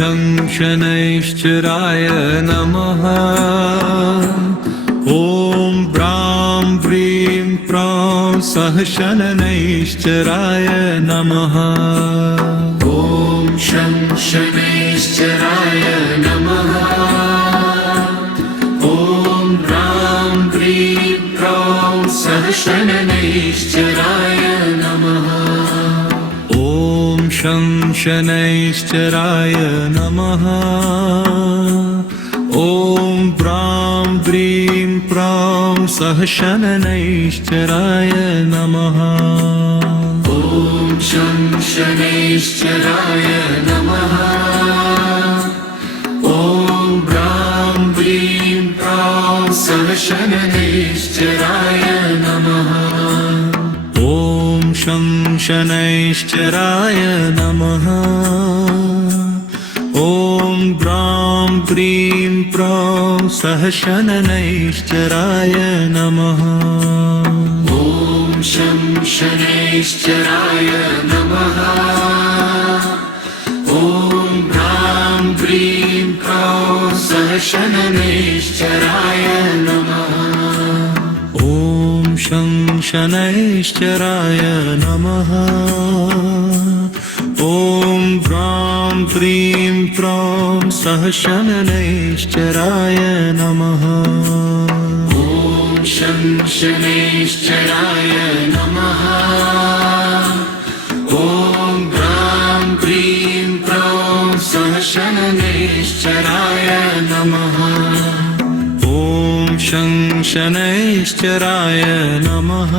शं शनैश्चराय नमः। ॐ ब्रां ब्रीं प्रौं सः शनैश्चराय नमः। ॐ शं शनैश्चराय नमः। ॐ ब्रां ब्रीं प्रौं सः शनैश्चराय नमः। ॐ शं शनैश्चराय नमः। ॐ ब्रां ब्रीं प्रौं सः शनैश्चराय नमः। ॐ शं शनैश्चराय नमः। ॐ ब्रां ब्रीं प्रौं सः शनैश्चराय नमः। ॐ शं शनैश्चराय नमः। ॐ ब्रां ब्रीं प्रौं सः शनैश्चराय नमः। ॐ शं शनैश्चराय नमः। ॐ ब्रां ब्रीं प्रौं सः शनैश्चराय नमः। ॐ शं शनैश्चराय नमः। ॐ ब्रां ब्रीं प्रौं सः शनैश्चराय नमः। ॐ शं शनैश्चराय नमः। ॐ ब्रां ब्रीं प्रौं सः शनैश्चराय नमः। ॐ शं शनैश्चराय नमः।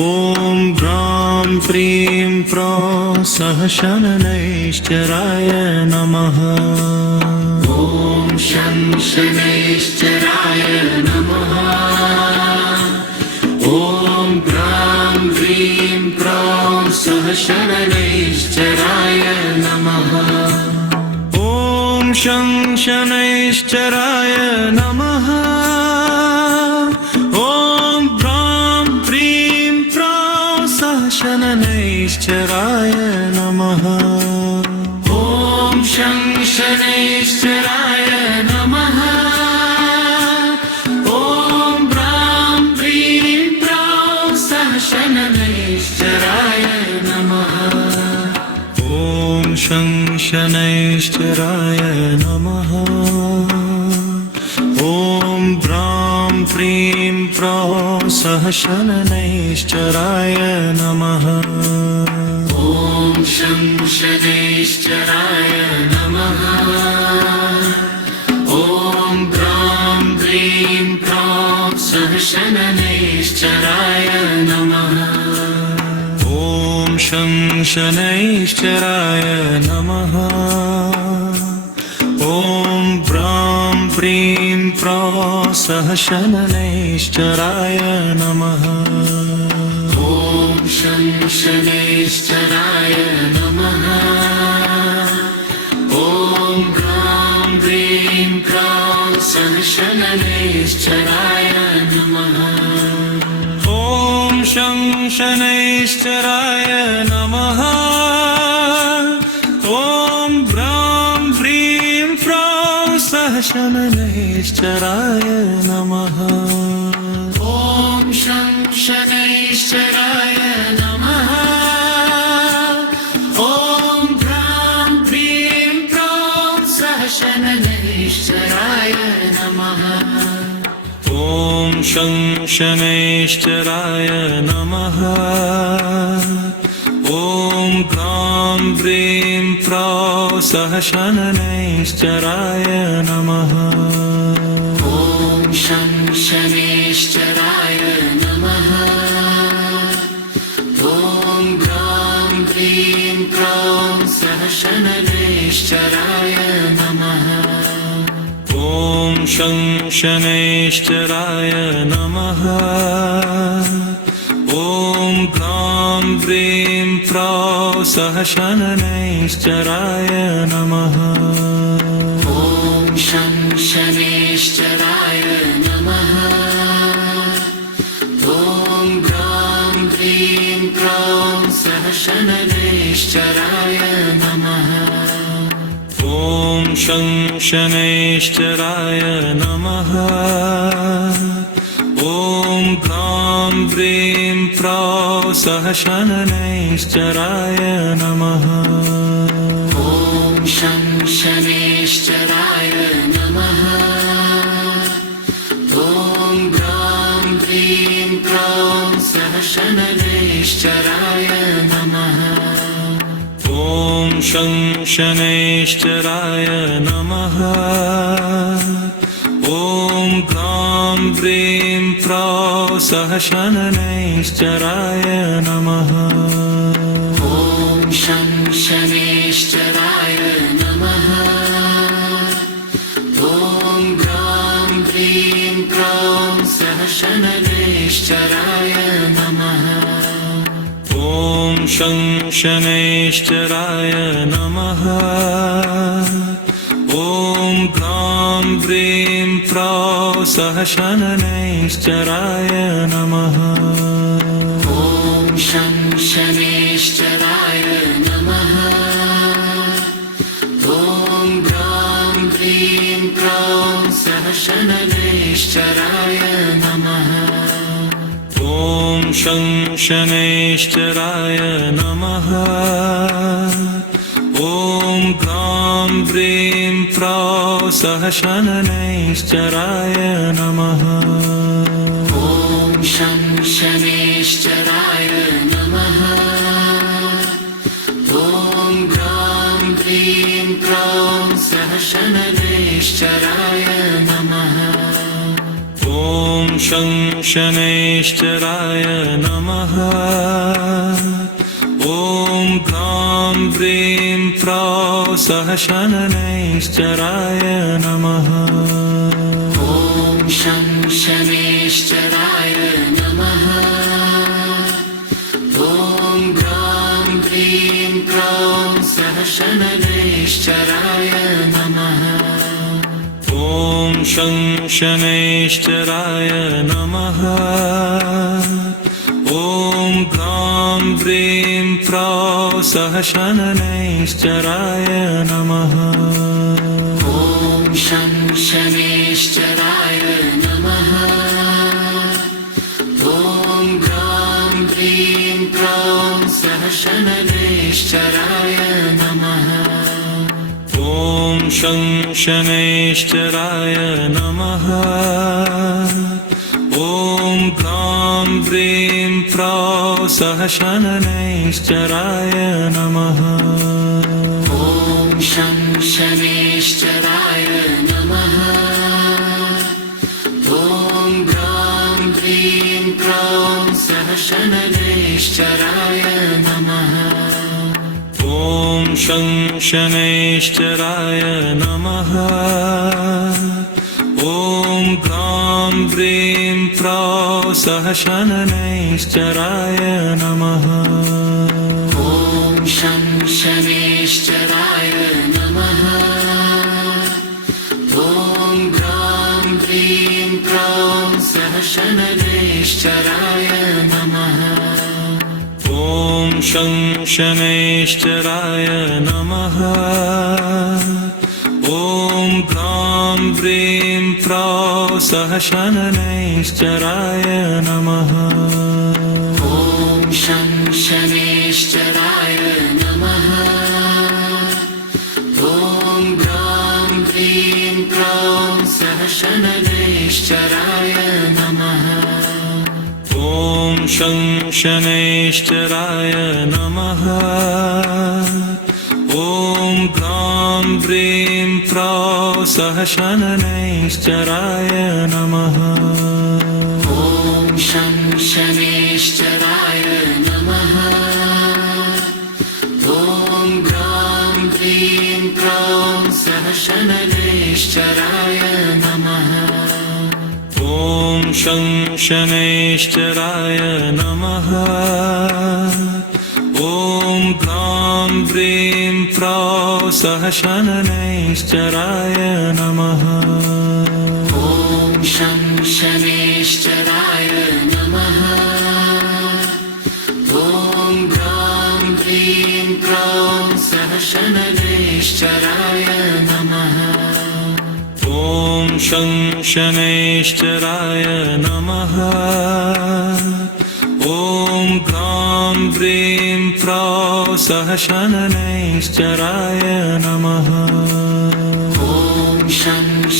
ॐ ब्रां ब्रीं प्रौं सः शनैश्चराय नमः। ॐ शं शनैश्चराय नमः। ॐ ब्रां ब्रीं प्रौं सः शनैश्चराय नमः। ॐ शं शनैश्चराय नमः। ॐ ब्रां ब्रीं प्रौं सः शनैश्चराय नमः। ॐ शं शनैश्चराय नमः। ॐ ब्रां ब्रीं प्रौं सः शनैश्चराय नमः। ॐ शं शनैश्चराय नमः। ॐ ब्रां ब्रीं प्रौं सः शनैश्चराय नमः। ॐ शं शनैश्चराय नमः। ॐ ब्रां ब्रीं प्रौं सः शनैश्चराय नमः। ॐ शं शनैश्चराय नमः। ॐ ब्रां ब्रीं प्रौं सः शनैश्चराय नमः। ॐ शं शनैश्चराय नमः। ॐ ब्रां ब्रीं प्रौं सः शनैश्चराय नमः। ॐ शं शनैश्चराय नमः। ॐ ब्रां ब्रीं प्रौं सः शनैश्चराय नमः। ॐ शं शनैश्चराय नमः। ॐ ब्रां ब्रीं प्रौं सः शनैश्चराय नमः। ॐ शं शनैश्चराय नमः। ॐ ब्रां ब्रीं प्रौं सः शनैश्चराय नमः। ॐ शं शनैश्चराय नमः। ॐ ब्रां ब्रीं प्रौं सः शनैश्चराय नमः। ॐ शं शनैश्चराय नमः। ॐ ब्रां ब्रीं प्रौं सः शनैश्चराय नमः। ॐ शं शनैश्चराय नमः। ॐ ब्रां ब्रीं प्रौं सः शनैश्चराय नमः। शं शनैश्चराय नमः ॐ भ्रां प्रीं प्रौं सहशनैश्चराय नमः ॐ शं शनैश्चराय नमः ॐ भ्रां प्रीं प्रौं सहशनैश्चराय नमः ॐ शं शनैश्चराय नमः ॐ भ्रां प्रीं प्रौं सहशनैश्चराय नमः ॐ शं शनैश्चराय नमः ॐ भ्रां प्रीं प्रौं सहशनैश्चराय नमः ॐ शं शनैश्चराय नमः ॐ भ्रां प्रीं प्रौं सहशनैश्चराय नमः ॐ शं शनैश्चराय नमः ॐ भ्रां प्रीं प्रौं सहशनैश्चराय नमः ॐ शं शनैश्चराय नमः ॐ भ्रां प्रीं प्रौं सहशनैश्चराय नमः ॐ शं शनैश्चराय नमः ॐ भ्रां प्रीं प्रौं सहशनैश्चराय नमः ॐ शं शनैश्चराय नमः ॐ भ्रां प्रीं प्रौं सहशनैश्चराय नमः ॐ शं शनैश्चराय नमः ॐ भ्रां प्रीं प्रौं सहशनैश्चराय नमः ॐ शं शनैश्चराय नमः ॐ भ्रां प्रीं प्रौं सहशनैश्चराय नमः ॐ शं शनैश्चराय नमः ॐ भ्रां प्रीं प्रौं सहशनैश्चराय नमः ॐ शं शनैश्चराय नमः ॐ भ्रां प्रीं प्रौं सहशनैश्चराय नमः ॐ शं शनैश्चराय नमः ॐ भ्रां प्रीं प्रौं सहशनैश्चराय नमः ॐ शं शनैश्चराय नमः ॐ भ्रां प्रीं प्रौं सहशनैश्चराय नमः ॐ शं शनैश्चराय नमः ॐ भ्रां प्रीं प्रौं सहशनैश्चराय नमः ॐ शं शनैश्चराय नमः ॐ भ्रां प्रीं प्रौं सहशनैश्चराय नमः ॐ शं शनैश्चराय नमः ॐ भ्रां प्रीं प्रौं सहशनैश्चराय नमः ॐ शं शनैश्चराय नमः ॐ भ्रां प्रीं प्रौं सहशनैश्चराय नमः ॐ शं शनैश्चराय नमः ॐ भ्रां प्रीं प्रौं सहशनैश्चराय नमः ॐ शं शनैश्चराय नमः ॐ भ्रां प्रीं प्रौं सहशनैश्चराय नमः ॐ शं शनैश्चराय नमः ॐ भ्रां प्रीं प्रौं सहशनैश्चराय शनैश्चराय नमः ॐ शनैश्चराय नमः ॐ ग्रां ब्रीं प्रौ सः शनैश्चराय नमः ॐ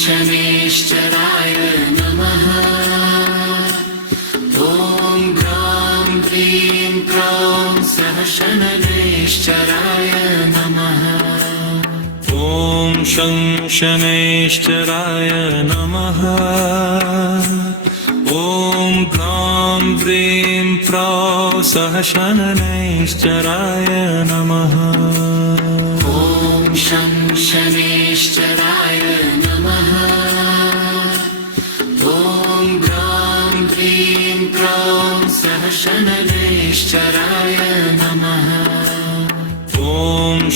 शनैश्चराय नमः ॐ ग्रां ब्रीं प्रौं सः शनैश्चराय नमः ॐ शनैश्चराय नमः ॐ ग्रां ब्रीं प्रौ सः शनैश्चराय नमः ॐ शनैश्चराय नमः ॐ ग्रां ब्रीं प्रौं सः शनैश्चराय नमः ॐ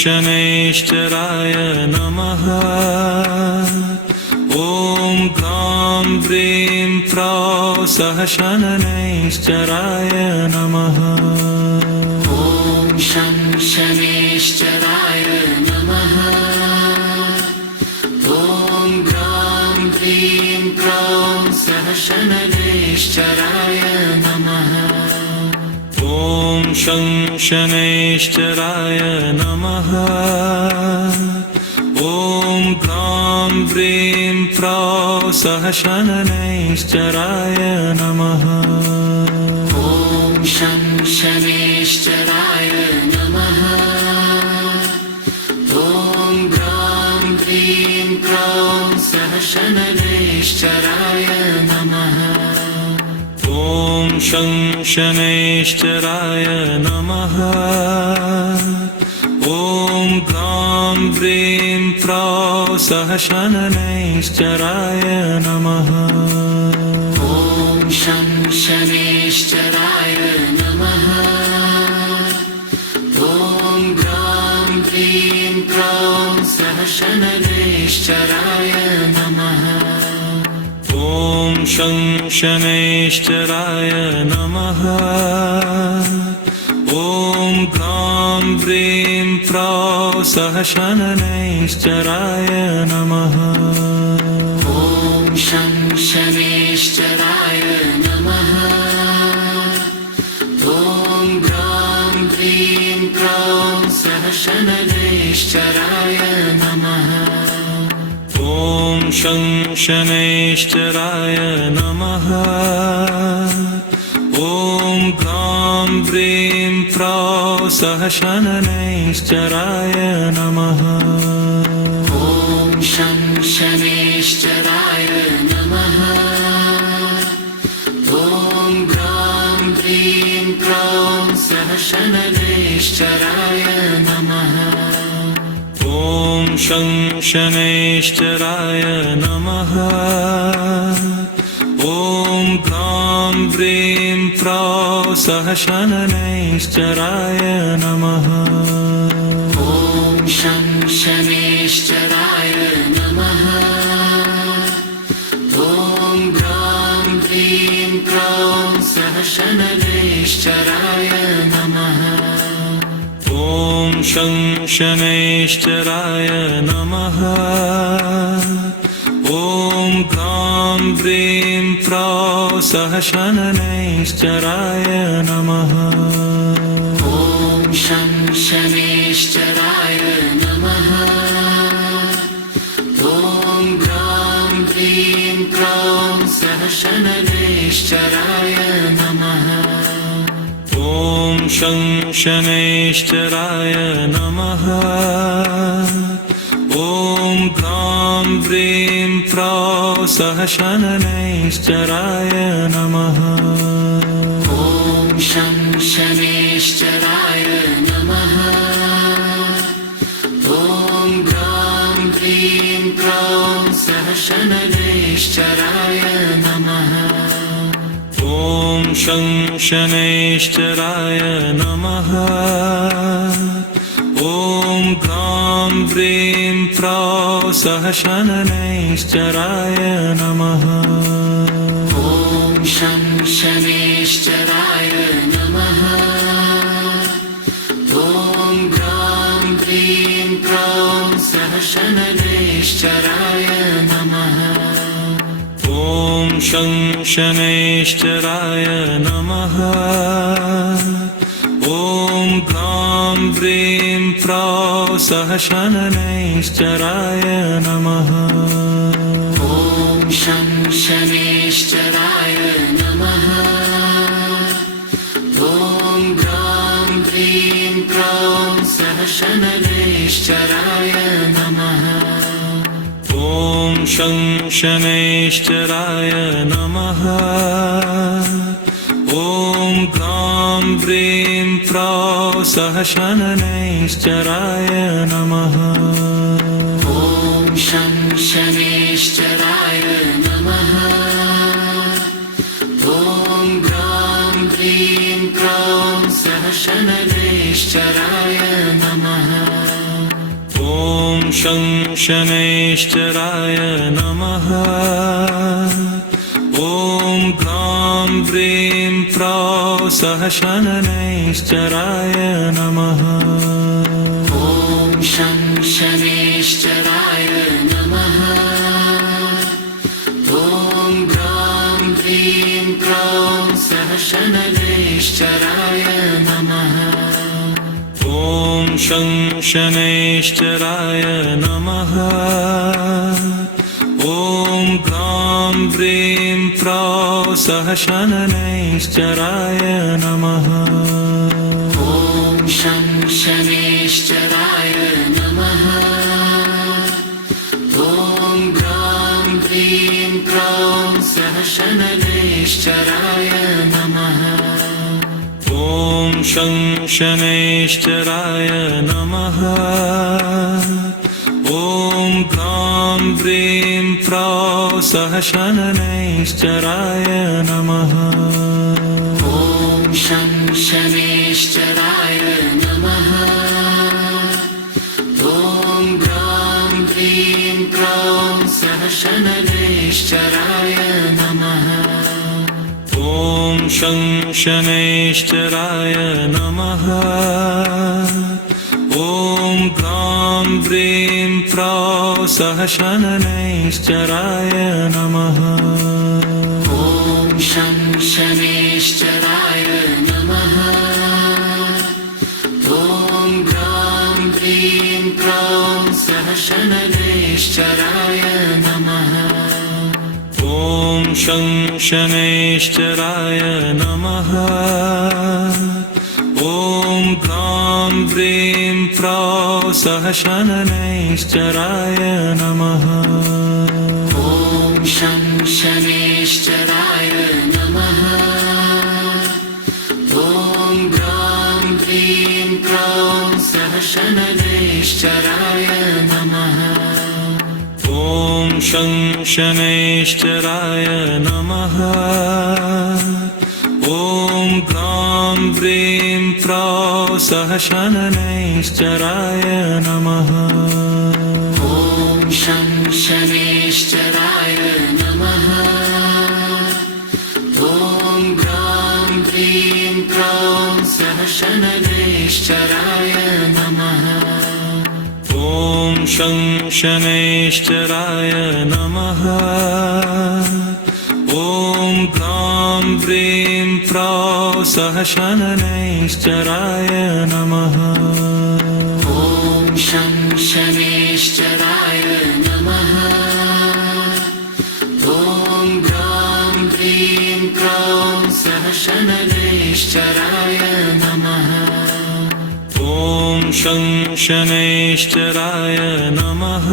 शनैश्चराय नमः ॐ ग्रां ब्रीं प्रौ सः शनैश्चराय नमः ॐ शनैश्चराय नमः ॐ ग्रां ब्रीं प्रौं सः शनैश्चराय नमः ॐ शनैश्चराय नमः ॐ ग्रां ब्रीं प्रौ सः शनैश्चराय नमः ॐ शनैश्चराय नमः ॐ ग्रां ब्रीं प्रौं सः शनैश्चराय नमः ॐ शनैश्चराय नमः ॐ ग्रां ब्रीं प्रौ सः शनैश्चराय नमः ॐ शनैश्चराय नमः ॐ ग्रां ब्रीं प्रौं सः शनैश्चराय नमः ॐ शनैश्चराय नमः ॐ ग्रां ब्रीं प्रौ सः शनैश्चराय नमः ॐ शनैश्चराय नमः ॐ ग्रां ब्रीं प्रौं सः शनैश्चराय नमः ॐ शनैश्चराय नमः ॐ ग्रां ब्रीं प्रौ सः शनैश्चराय नमः ॐ शनैश्चराय नमः ॐ ग्रां ब्रीं प्रौं सः शनैश्चराय नमः ॐ शनैश्चराय नमः ॐ ग्रां ब्रीं प्रौ सः शनैश्चराय नमः ॐ शनैश्चराय नमः ॐ ग्रां ब्रीं प्रौं सः शनैश्चराय नमः ॐ शनैश्चराय नमः ॐ ग्रां ब्रीं प्रौ सः शनैश्चराय नमः ॐ शनैश्चराय नमः ॐ ग्रां ब्रीं प्रौं सः शनैश्चराय नमः ॐ शनैश्चराय नमः ॐ ग्रां ब्रीं प्रौ सः शनैश्चराय नमः ॐ शनैश्चराय नमः ॐ ग्रां ब्रीं प्रौं सः शनैश्चराय नमः ॐ शनैश्चराय नमः ॐ ग्रां ब्रीं प्रौ सः शनैश्चराय नमः ॐ शनैश्चराय नमः ॐ ग्रां ब्रीं शनैश्चराय नमः। ॐ शं शनैश्चराय नमः। ॐ भ्रां प्रीं प्रौं सः शनैश्चराय नमः। ॐ शं शनैश्चराय नमः। ॐ भ्रां प्रीं प्रौं सः शनैश्चराय नमः। ॐ शं शनैश्चराय नमः। ॐ भ्रां प्रीं प्रौं सः शनैश्चराय नमः। ॐ शं शनैश्चराय नमः। ॐ भ्रां प्रीं प्रौं सः शनैश्चराय नमः। ॐ शं शनैश्चराय नमः। ॐ भ्रां प्रीं प्रौं सः शनैश्चराय नमः। ॐ शं शनैश्चराय नमः। ॐ भ्रां प्रीं प्रौं सः शनैश्चराय नमः। ॐ शं शनैश्चराय नमः। ॐ भ्रां प्रीं प्रौं सः शनैश्चराय नमः। ॐ शं शनैश्चराय नमः। ॐ भ्रां प्रीं प्रौं सः शनैश्चराय नमः। ॐ शं शनैश्चराय नमः। ॐ भ्रां प्रीं प्रौं सः शनैश्चराय नमः। ॐ शं शनैश्चराय नमः। ॐ भ्रां प्रीं प्रौं सः शनैश्चराय नमः। ॐ शं शनैश्चराय नमः। ॐ भ्रां प्रीं प्रौं सः शनैश्चराय नमः। ॐ शं शनैश्चराय नमः। ॐ भ्रां प्रीं प्रौं सः शनैश्चराय नमः। ॐ शं शनैश्चराय नमः। ॐ भ्रां प्रीं प्रौं सः शनैश्चराय नमः। ॐ शं शनैश्चराय नमः। ॐ भ्रां प्रीं प्रौं सः शनैश्चराय नमः। ॐ शं शनैश्चराय नमः। ॐ भ्रां प्रीं प्रौं सः शनैश्चराय नमः। ॐ शं शनैश्चराय नमः। ॐ भ्रां प्रीं प्रौं सः शनैश्चराय नमः। ॐ शं शनैश्चराय नमः। ॐ भ्रां प्रीं प्रौं सः शनैश्चराय नमः। ॐ शं शनैश्चराय नमः। ॐ भ्रां प्रीं प्रौं सः शनैश्चराय नमः। ॐ शं शनैश्चराय नमः।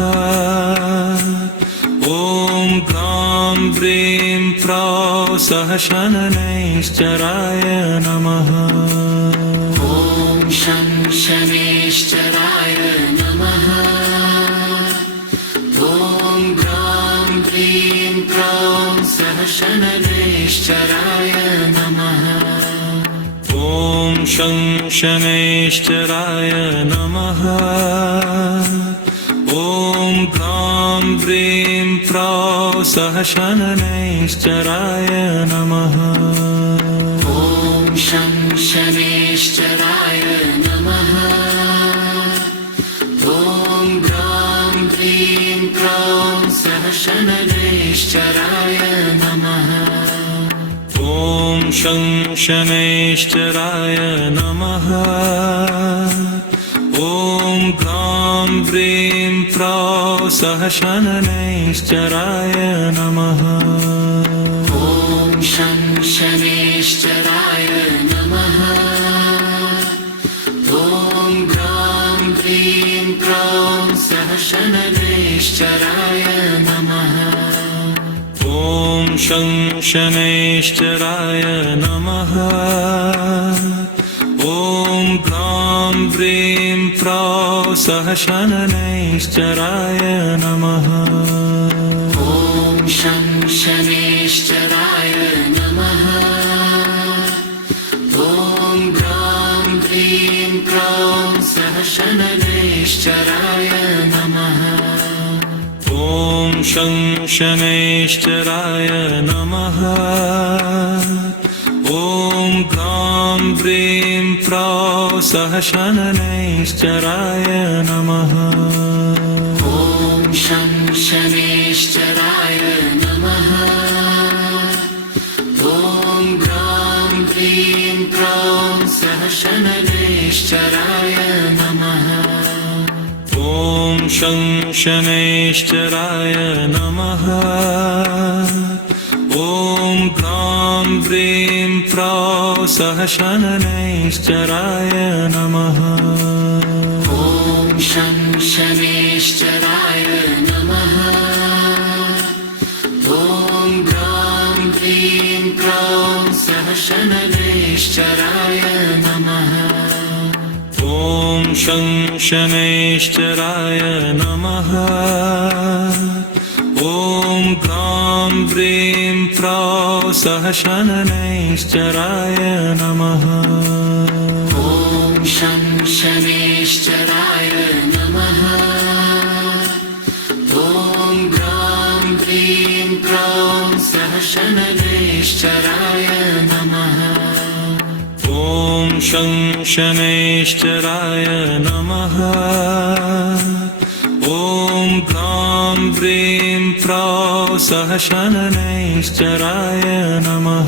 ॐ भ्रां प्रीं प्रौं सः शनैश्चराय नमः। ॐ शं शनैश्चराय नमः। ॐ भ्रां प्रीं प्रौं सः शनैश्चराय नमः। ॐ शं शनैश्चराय नमः। ॐ भ्रां प्रीं प्रौं सः शनैश्चराय नमः। ॐ शं शनैश्चराय नमः। ॐ भ्रां शनैश्चराय नमः ॐ शं शनैश्चराय नमः ॐ भ्रां प्रीं प्रौं सः शनैश्चराय नमः ॐ शं शनैश्चराय नमः ॐ भ्रां प्रीं प्रौं सः शनैश्चराय नमः ॐ शं शनैश्चराय नमः ॐ भ्रां प्रीं प्रौं सः शनैश्चराय नमः ॐ शं शनैश्चराय नमः ॐ भ्रां प्रीं प्रौं सः शनैश्चराय नमः ॐ शं शनैश्चराय नमः ॐ भ्रां प्रीं प्रौं सः शनैश्चराय नमः ॐ शं शनैश्चराय नमः ॐ भ्रां प्रीं प्रौं सः शनैश्चराय नमः ॐ शं शनैश्चराय नमः ॐ भ्रां प्रीं प्रौं सः शनैश्चराय नमः ॐ शं शनैश्चराय नमः ॐ भ्रां प्रीं प्रौं सः शनैश्चराय नमः ॐ शं शनैश्चराय नमः ॐ भ्रां प्रीं प्रौं सः शनैश्चराय नमः ॐ शं शनैश्चराय नमः ॐ भ्रां प्रीं प्रौं सः शनैश्चराय नमः ॐ शं शनैश्चराय नमः ॐ भ्रां प्रीं प्रौं सः शनैश्चराय नमः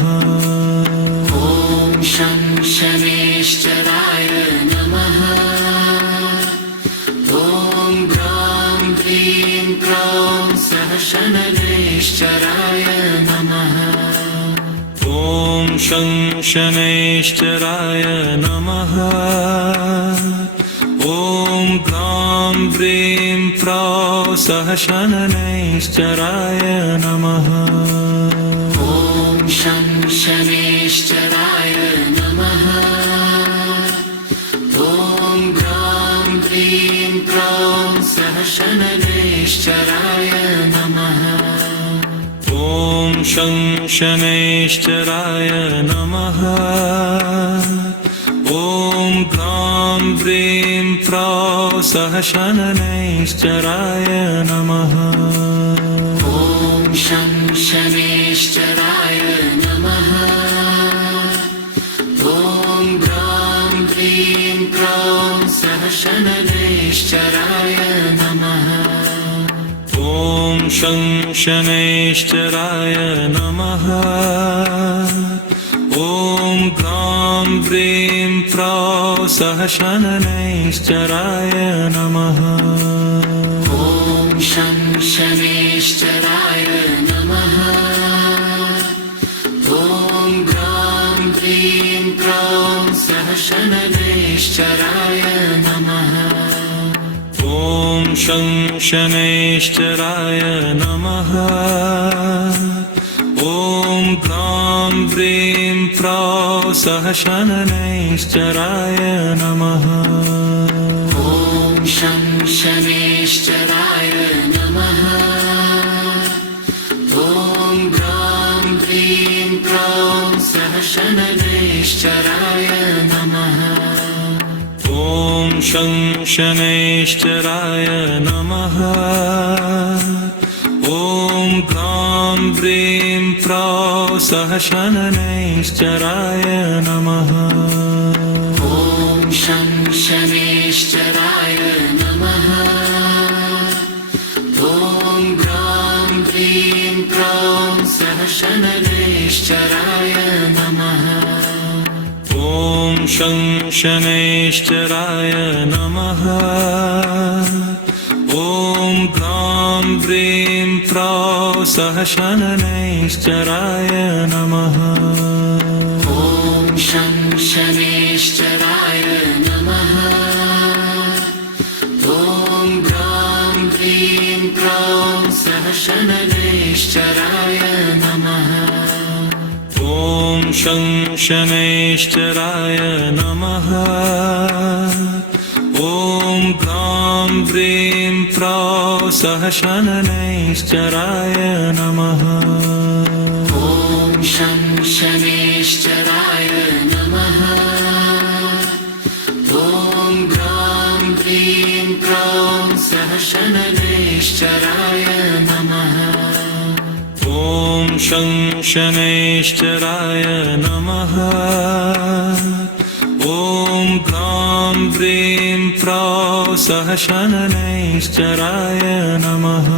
ॐ शं शनैश्चराय नमः ॐ भ्रां प्रीं प्रौं सः शनैश्चराय नमः ॐ शं शनैश्चराय नमः ॐ भ्रां प्रीं प्रौं सः शनैश्चराय नमः ॐ शं शनैश्चराय नमः ॐ भ्रां प्रीं प्रौं सः शनैश्चराय नमः ॐ शं शनैश्चराय नमः ॐ भ्रां प्रीं प्रौं सः शनैश्चराय नमः ॐ शं शनैश्चराय नमः ॐ भ्रां प्रीं प्रौं सः शनैश्चराय नमः ॐ शं शनैश्चराय नमः ॐ भ्रां प्रीं प्रौं सः शनैश्चराय नमः ॐ शं शनैश्चराय नमः ॐ भ्रां प्रीं प्रौं सः शनैश्चराय नमः ॐ शं शनैश्चराय नमः ॐ भ्रां प्रीं प्रौं सः शनैश्चराय नमः ॐ शं शनैश्चराय नमः ॐ भ्रां प्रीं प्रौं सः शनैश्चराय नमः ॐ शं शनैश्चराय नमः ॐ भ्रां प्रीं प्रौं सः शनैश्चराय नमः ॐ शं शनैश्चराय नमः ॐ भ्रां शं शनैश्चराय नमः ॐ भ्रां प्रीं प्रौं सहशनैश्चराय नमः ॐ शं शनैश्चराय नमः ॐ भ्रां प्रीं प्रौं सहशनैश्चराय नमः ॐ शं शनैश्चराय नमः ॐ भ्रां प्रीं प्रौं सहशनैश्चराय नमः ॐ शं शनैश्चराय नमः ॐ भ्रां प्रीं प्रौं सहशनैश्चराय नमः ॐ शं शनैश्चराय नमः ॐ भ्रां प्रीं प्रौं सहशनैश्चराय नमः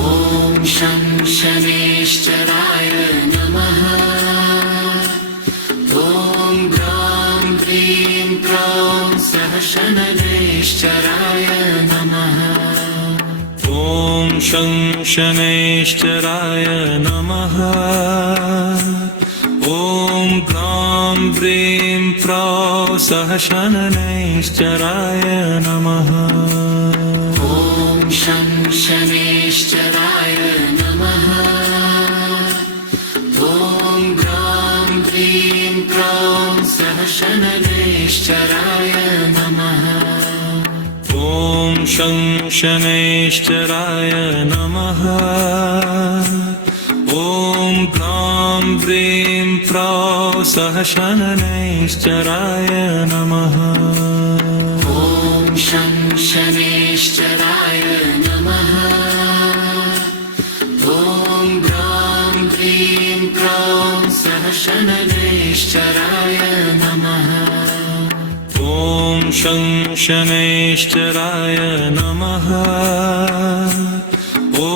ॐ शं शनैश्चराय नमः ॐ भ्रां प्रीं प्रौं सहशनैश्चराय नमः ॐ शं शनैश्चराय नमः ॐ भ्रां प्रीं प्रौं सहशनैश्चराय नमः ॐ शं शनैश्चराय नमः ॐ भ्रां प्रीं प्रौं सहशनैश्चराय नमः ॐ शं शनैश्चराय नमः ॐ भ्रां प्रीं प्रौं सहशनैश्चराय नमः ॐ शं शनैश्चराय नमः ॐ भ्रां प्रीं प्रौं सहशनैश्चराय नमः ॐ शं शनैश्चराय नमः ॐ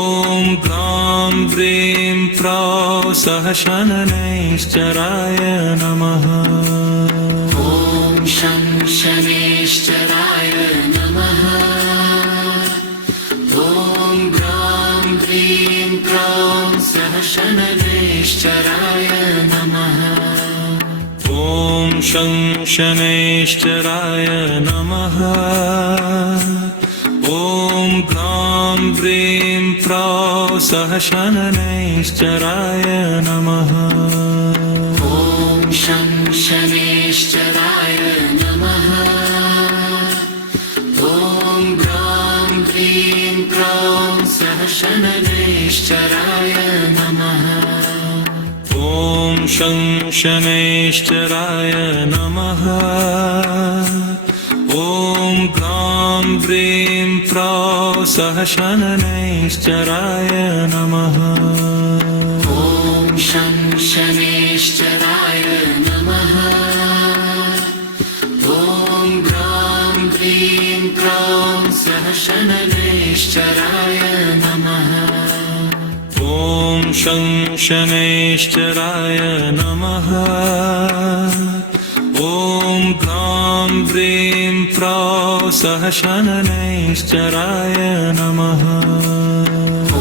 भ्रां प्रीं प्रौं सहशनैश्चराय नमः ॐ शं शनैश्चराय नमः ॐ भ्रां प्रीं प्रौं सहशनैश्चराय नमः ॐ शं शनैश्चराय नमः ॐ भ्रां प्रीं प्रौं सहशनैश्चराय नमः ॐ शं शनैश्चराय नमः ॐ भ्रां प्रीं प्रौं सहशनैश्चराय नमः ॐ शं शनैश्चराय नमः ॐ भ्रां प्रीं प्रौं सहशनैश्चराय नमः ॐ शं शनैश्चराय नमः ॐ भ्रां प्रीं प्रौं सहशनैश्चराय नमः ॐ शं शनैश्चराय नमः ॐ भ्रां प्रीं प्रौं सहशनैश्चराय नमः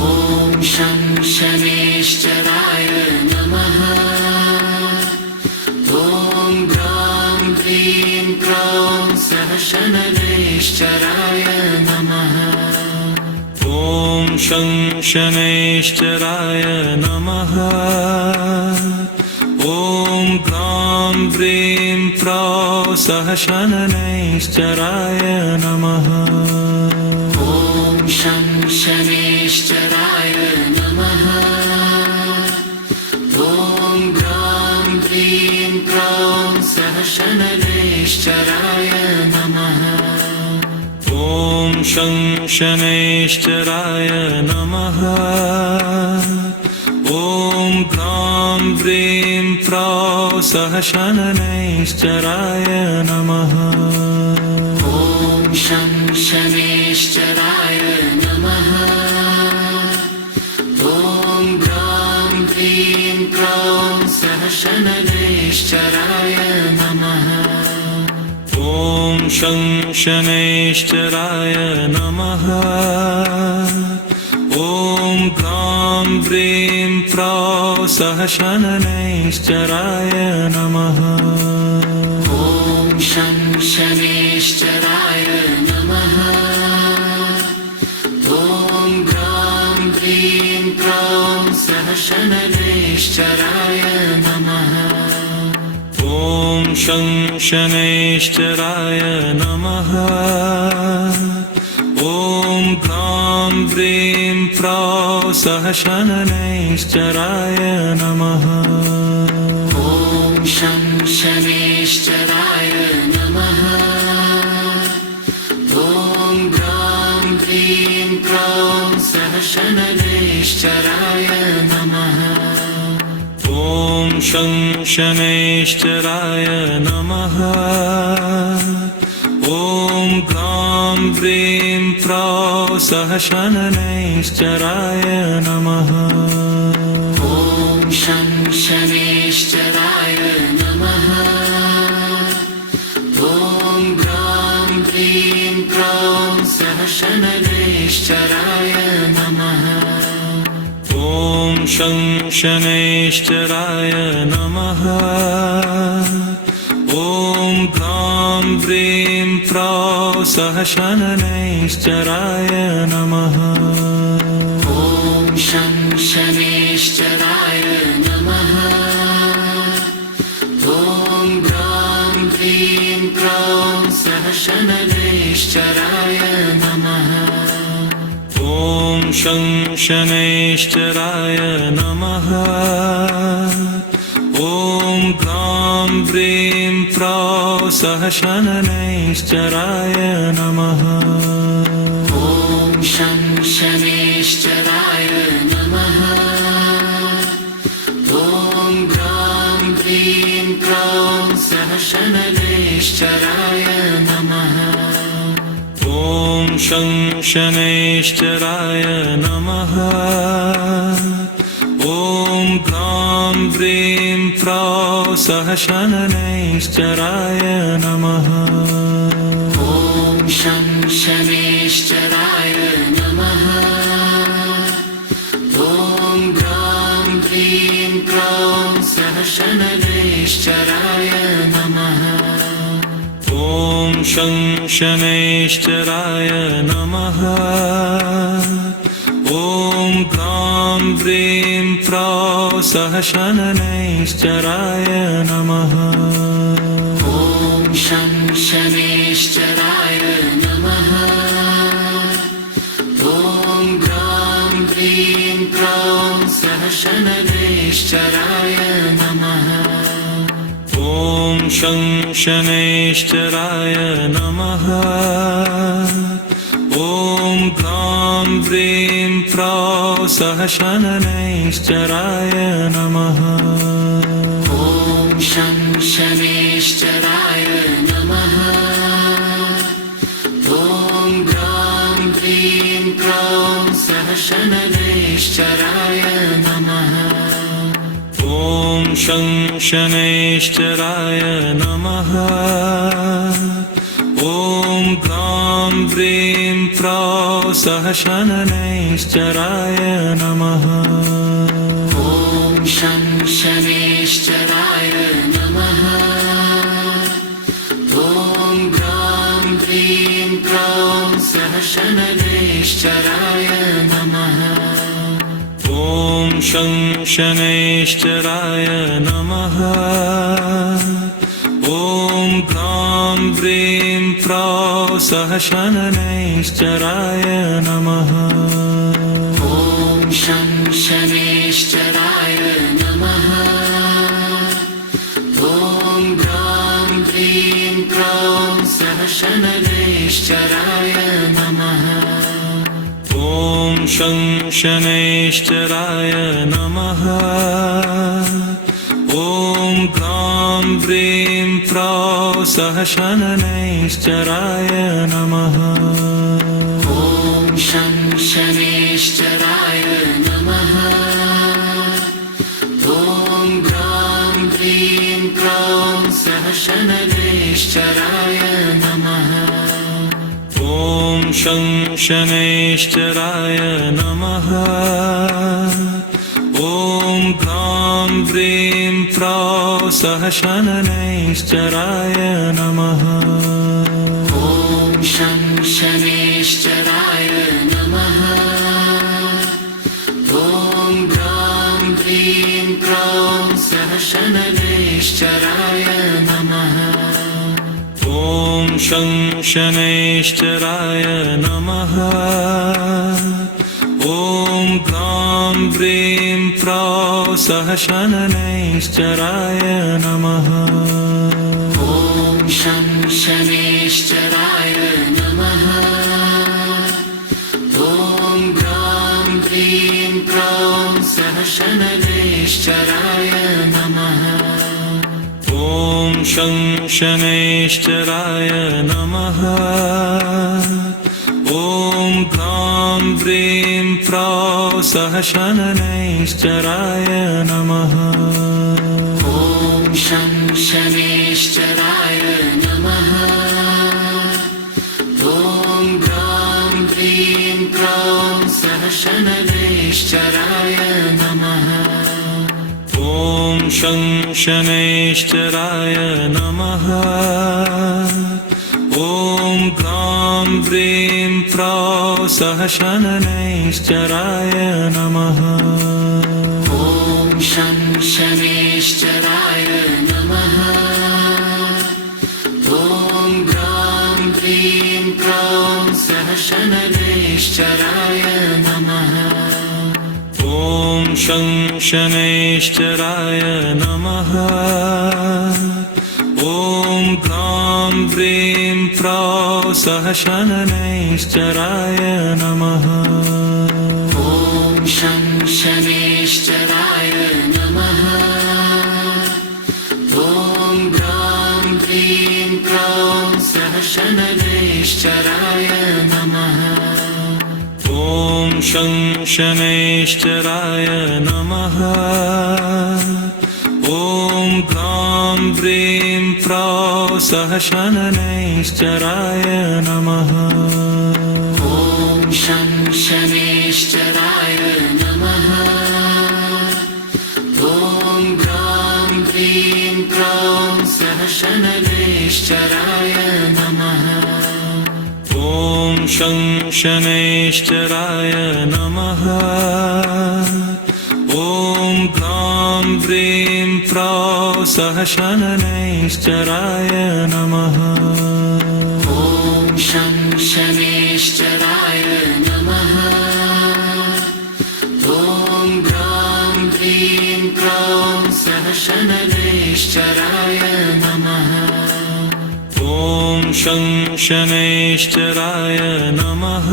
ॐ शं शनैश्चराय नमः ॐ भ्रां प्रीं प्रौं सहशनैश्चराय नमः ॐ शं शनैश्चराय नमः ॐ भ्रां प्रीं प्रौं सहशनैश्चराय नमः ॐ शं शनैश्चराय नमः ॐ भ्रां प्रीं प्रौं सहशनैश्चराय नमः ॐ शं शनैश्चराय नमः ॐ भ्रां प्रीं प्रौं सहशनैश्चराय नमः ॐ शं शनैश्चराय नमः ॐ भ्रां प्रीं प्रौं सहशनैश्चराय शनैश्चराय नमः ॐ शनैश्चराय नमः ॐ भ्रां प्रीं प्रौ शनैश्चराय नमः ॐ शनैश्चराय नमः ॐ भ्रां प्रीं प्रौं शनैश्चराय नमः ॐ शनैश्चराय नमः ॐ भ्रां प्रीं प्रौ शनैश्चराय नमः ॐ शनैश्चराय नमः ॐ भ्रां प्रीं प्रौं शनैश्चराय नमः ॐ शनैश्चराय नमः ॐ भ्रां प्रीं प्रौ शनैश्चराय नमः ॐ शनैश्चराय नमः ॐ भ्रां प्रीं प्रौं शनैश्चराय नमः ॐ शनैश्चराय नमः ॐ भ्रां प्रीं प्रौ शनैश्चराय नमः ॐ शनैश्चराय नमः ॐ भ्रां प्रीं प्रौं शनैश्चराय नमः ॐ शनैश्चराय नमः ॐ भ्रां प्रीं प्रौ शनैश्चराय नमः ॐ शनैश्चराय नमः ॐ भ्रां प्रीं प्रौं शनैश्चराय नमः ॐ शनैश्चराय नमः ॐ भ्रां प्रीं प्रौ शनैश्चराय नमः ॐ शनैश्चराय नमः ॐ भ्रां प्रीं प्रौं शनैश्चराय नमः ॐ शनैश्चराय नमः ॐ भ्रां प्रीं प्रौ शनैश्चराय नमः ॐ शनैश्चराय नमः ॐ भ्रां प्रीं प्रौं शनैश्चराय नमः ॐ शनैश्चराय नमः ॐ भ्रां प्रीं प्रौ शनैश्चराय नमः ॐ शनैश्चराय नमः ॐ भ्रां प्रीं प्रौं शनैश्चराय नमः ॐ शनैश्चराय नमः ॐ भ्रां प्रीं प्रौ शनैश्चराय नमः ॐ शनैश्चराय नमः ॐ भ्रां प्रीं प्रौं शनैश्चराय नमः ॐ शनैश्चराय नमः ॐ भ्रां प्रीं प्रौ शनैश्चराय नमः ॐ शनैश्चराय नमः ॐ भ्रां प्रीं प्रौं शनैश्चराय नमः ॐ शनैश्चराय नमः ॐ भ्रां प्रीं प्रौ शनैश्चराय नमः ॐ शनैश्चराय नमः ॐ भ्रां शनैश्चराय नमः ॐ शं शनैश्चराय नमः ॐ भ्रां प्रीं प्रौं सः शनैश्चराय नमः ॐ शं शनैश्चराय नमः ॐ भ्रां प्रीं प्रौं सः शनैश्चराय नमः ॐ शं शनैश्चराय नमः ॐ भ्रां प्रीं प्रौं सः शनैश्चराय नमः ॐ शं शनैश्चराय नमः ॐ भ्रां प्रीं प्रौं सः शनैश्चराय नमः ॐ शं शनैश्चराय नमः ॐ भ्रां प्रीं प्रौं सः शनैश्चराय नमः ॐ शं शनैश्चराय नमः ॐ भ्रां प्रीं प्रौं सः शनैश्चराय नमः ॐ शं शनैश्चराय नमः ॐ भ्रां प्रीं प्रौं सः शनैश्चराय नमः ॐ शं शनैश्चराय नमः ॐ भ्रां प्रीं प्रौं सः शनैश्चराय नमः ॐ शं शनैश्चराय नमः ॐ भ्रां प्रीं प्रौं सः शनैश्चराय नमः ॐ शं शनैश्चराय नमः ॐ भ्रां प्रीं प्रौं सः शनैश्चराय नमः ॐ शं शनैश्चराय नमः ॐ भ्रां प्रीं प्रौं सः शनैश्चराय नमः ॐ शं शनैश्चराय नमः ॐ भ्रां प्रीं प्रौं सः शनैश्चराय नमः ॐ शं शनैश्चराय नमः ॐ भ्रां प्रीं प्रौं सः शनैश्चराय नमः ॐ शं शनैश्चराय नमः ॐ भ्रां प्रीं प्रौं सः शनैश्चराय नमः ॐ शं शनैश्चराय नमः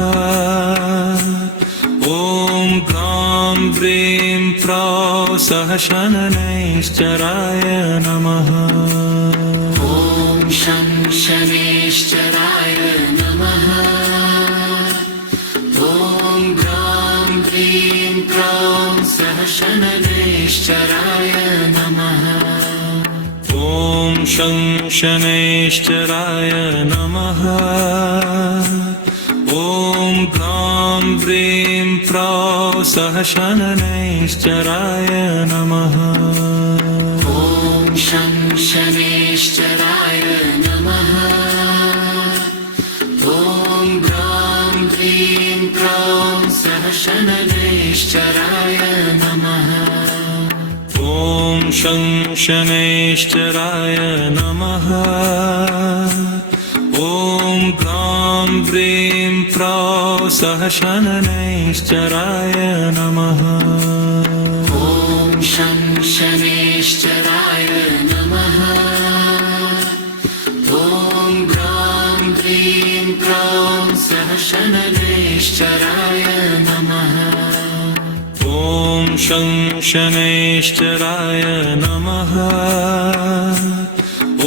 ॐ भ्रां प्रीं प्रौं सः शनैश्चराय नमः ॐ शं शनैश्चराय नमः ॐ भ्रां प्रीं प्रौं सः शनैश्चराय नमः ॐ शं शनैश्चराय नमः ॐ भ्रां प्रीं प्रौं सः शनैश्चराय नमः ॐ शं शनैश्चराय नमः ॐ भ्रां प्रीं प्रौं सः शनैश्चराय नमः ॐ शं शनैश्चराय नमः ॐ भ्रां प्रीं प्रौं सः शनैश्चराय नमः ॐ शं शनैश्चराय नमः ॐ भ्रां प्रीं प्रौं सः शनैश्चराय नमः ॐ शं शनैश्चराय नमः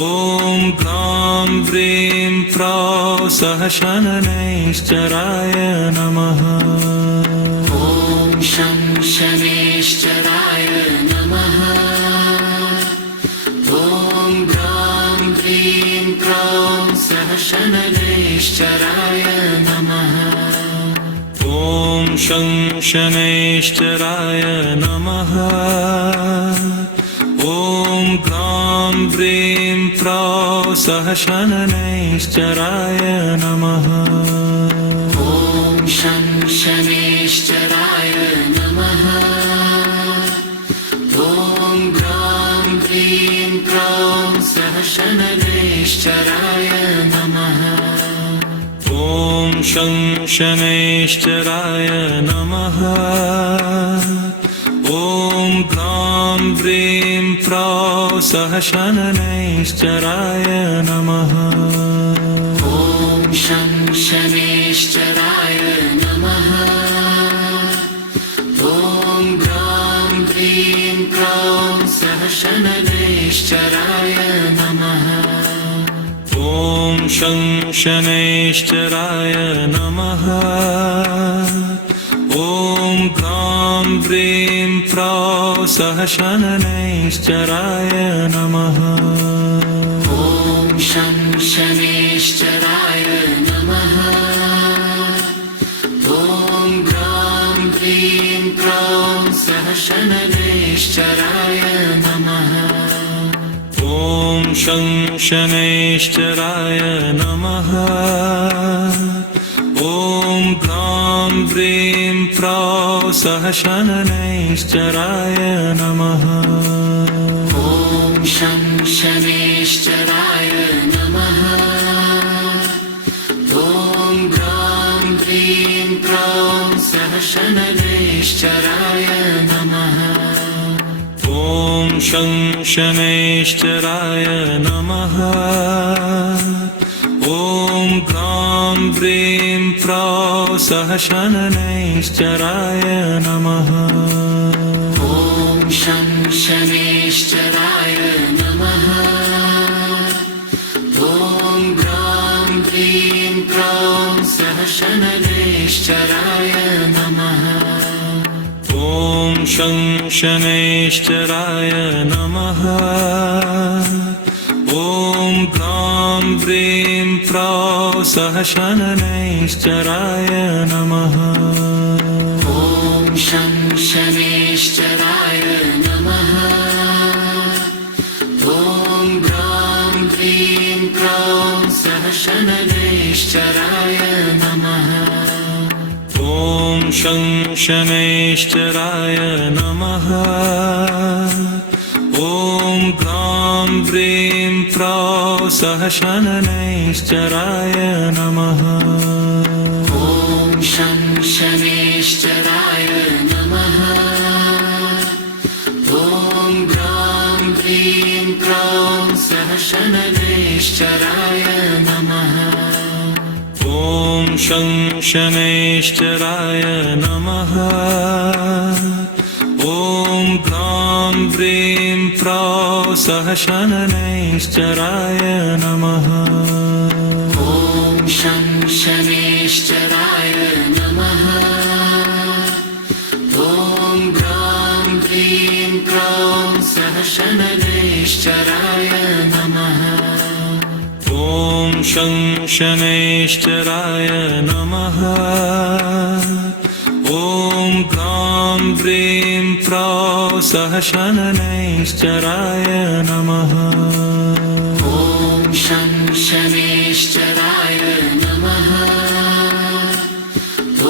ॐ भ्रां प्रीं प्रौं सः शनैश्चराय नमः ॐ शं शनैश्चराय नमः ॐ भ्रां प्रीं प्रौं शनैश्चराय नमः ॐ शनैश्चराय नमः ॐ ग्रां ब्रीं प्रौ सः शनैश्चराय नमः ॐ शनैश्चराय नमः ॐ ग्रां ब्रीं प्रौं सः शनैश्चराय नमः ॐ शनैश्चराय नमः ॐ ग्रां ब्रीं प्रौ सः शनैश्चराय नमः ॐ शनैश्चराय नमः ॐ ग्रां ब्रीं प्रौं सः शनैश्चराय नमः ॐ शनैश्चराय नमः ॐ ग्रां ब्रीं प्रौ सः शनैश्चराय नमः ॐ शनैश्चराय नमः ॐ ग्रां ब्रीं प्रौं सः शनैश्चराय नमः ॐ शनैश्चराय नमः ॐ ग्रां ब्रीं प्रौ सः शनैश्चराय नमः ॐ शनैश्चराय नमः ॐ ग्रां ब्रीं प्रौं सः शनैश्चराय नमः ॐ शनैश्चराय नमः ॐ ग्रां ब्रीं प्रौ सः शनैश्चराय नमः ॐ शनैश्चराय नमः ॐ ग्रां ब्रीं प्रौं सः शनैश्चराय नमः ॐ शनैश्चराय नमः ॐ ग्रां ब्रीं प्रौ सः शनैश्चराय नमः ॐ शनैश्चराय नमः ॐ ग्रां ब्रीं प्रौं सः शनैश्चराय नमः ॐ शनैश्चराय नमः ॐ ग्रां ब्रीं प्रौ सः शनैश्चराय नमः ॐ शनैश्चराय नमः ॐ ग्रां ब्रीं प्रौं सः शनैश्चराय नमः ॐ शनैश्चराय नमः ॐ ग्रां ब्रीं प्रौ सः शनैश्चराय नमः ॐ शनैश्चराय नमः ॐ ग्रां ब्रीं प्रौं सः शनैश्चराय नमः ॐ शनैश्चराय नमः ॐ ग्रां ब्रीं प्रौ सः शनैश्चराय नमः ॐ शनैश्चराय नमः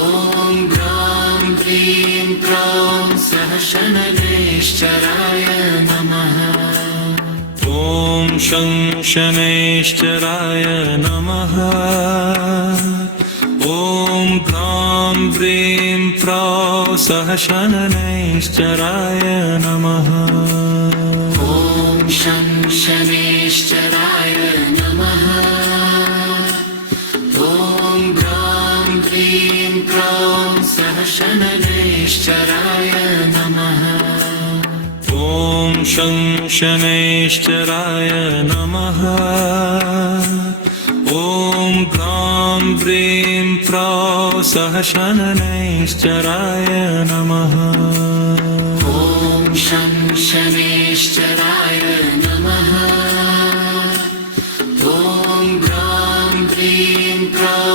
ॐ ग्रां ब्रीं प्रौं सः शनैश्चराय नमः ॐ शनैश्चराय नमः ॐ ग्रां ब्रीं प्रौ सः शनैश्चराय नमः ॐ शनैश्चराय नमः ॐ ग्रां ब्रीं प्रौं सः शनैश्चराय नमः ॐ शनैश्चराय नमः ॐ ग्रां ब्रीं प्रौ सः शनैश्चराय नमः ॐ शनैश्चराय नमः ॐ ग्रां ब्रीं प्रौं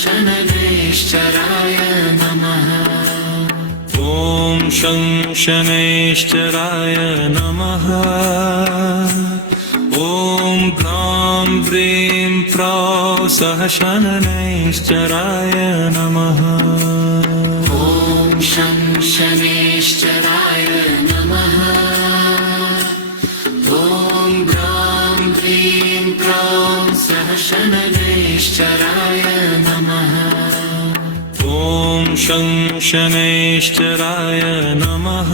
शनैश्चराय नमः ॐ शं शनैश्चराय नमः ॐ भ्रां प्रीं प्रौं सः शनैश्चराय नमः ॐ शं शनैश्चराय नमः ॐ भ्रां प्रीं प्रौं सः शनैश्चराय नमः ॐ शं शनैश्चराय नमः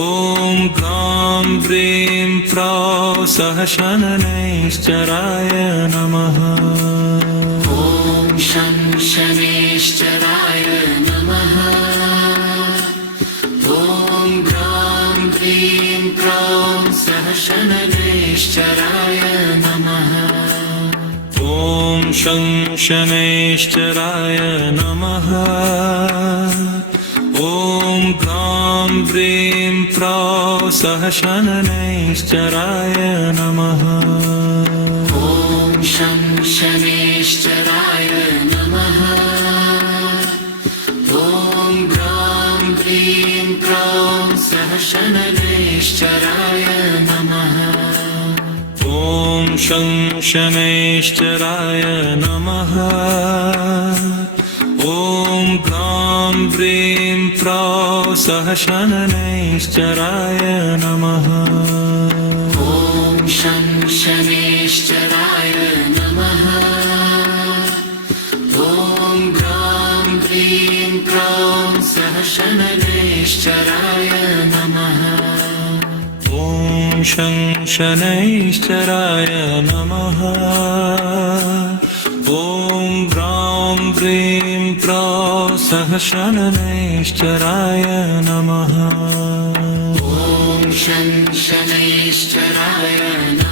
ॐ भ्रां प्रीं प्रौं सः शनैश्चराय नमः ॐ शं शनैश्चराय नमः ॐ भ्रां प्रीं प्रौं सः शनैश्चराय नमः ॐ शं शनैश्चराय नमः ॐ भ्रां प्रीं प्रौं सः शनैश्चराय नमः ॐ शं शनैश्चराय नमः ॐ भ्रां प्रीं प्रौं सः शनैश्चराय नमः ॐ शं शनैश्चराय नमः ॐ भ्रां प्रीं प्रौं सः शनैश्चराय नमः ॐ शं शनैश्चराय नमः ॐ भ्रां प्रीं प्रौं सः शनैश्चराय नमः ॐ शं शनैश्चराय नमः ॐ भ्रां प्रीं प्रौं सः शनैश्चराय नमः ॐ शं शनैश्चराय नमः